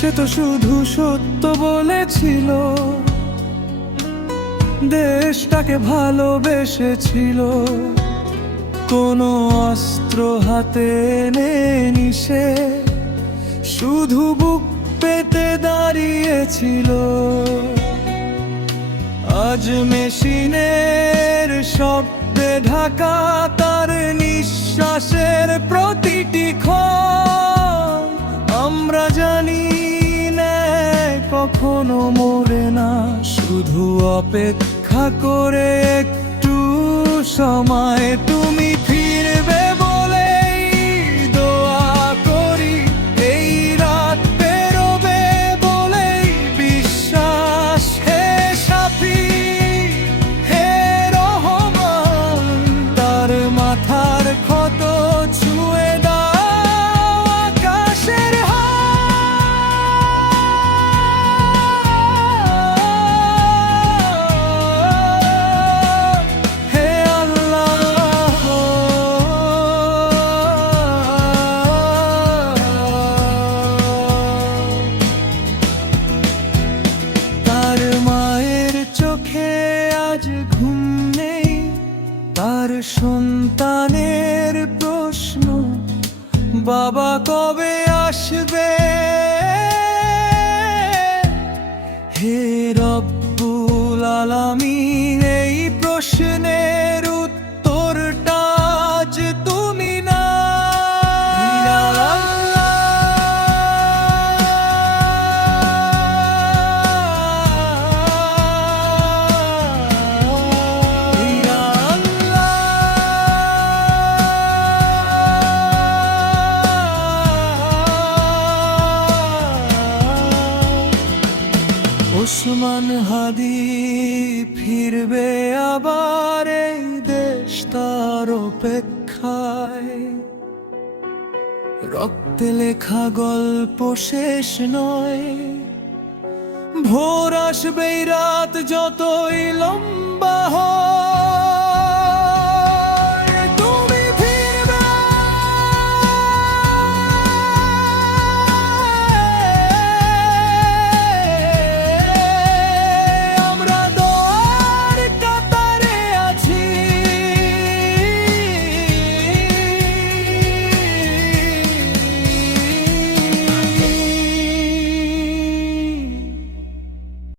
সে তো শুধু সত্য বলেছিল, দেশটাকে ভালোবেসেছিল। কোনো অস্ত্র হাতে নেনি সে, শুধু বুক পেতে দাঁড়িয়েছিল। আজ মেশিনের শব্দে ঢাকা তার নিঃশ্বাসের প্রতিটি ক্ষণ, আমরা জানি না কখনো মরে না, শুধু অপেক্ষা করে একটু সময়। তুমি ফিরবে বলেই দোয়া করি, এই রাত পেরোবে বলেই বিশ্বাস। হে শাফি, হে রহমান, তার মাথার ক্ষত ছুঁয়ে দাও আকাশের হে আল্লাহ। তার মায়ের চোখে আজ ঘুম নেই, তার সন্তানের প্রশ্ন, বাবা কবে আসবে? হে রব্বুল আলামিন, এই প্রশ্নের উত্তরটা আজ তুমি না। ওসমান হাদি ফিরবে আবার, এই দেশ তার অপেক্ষায়। রক্তে লেখা গল্প শেষ নয়, ভোর আসবে রাত যতই লম্বা হয়।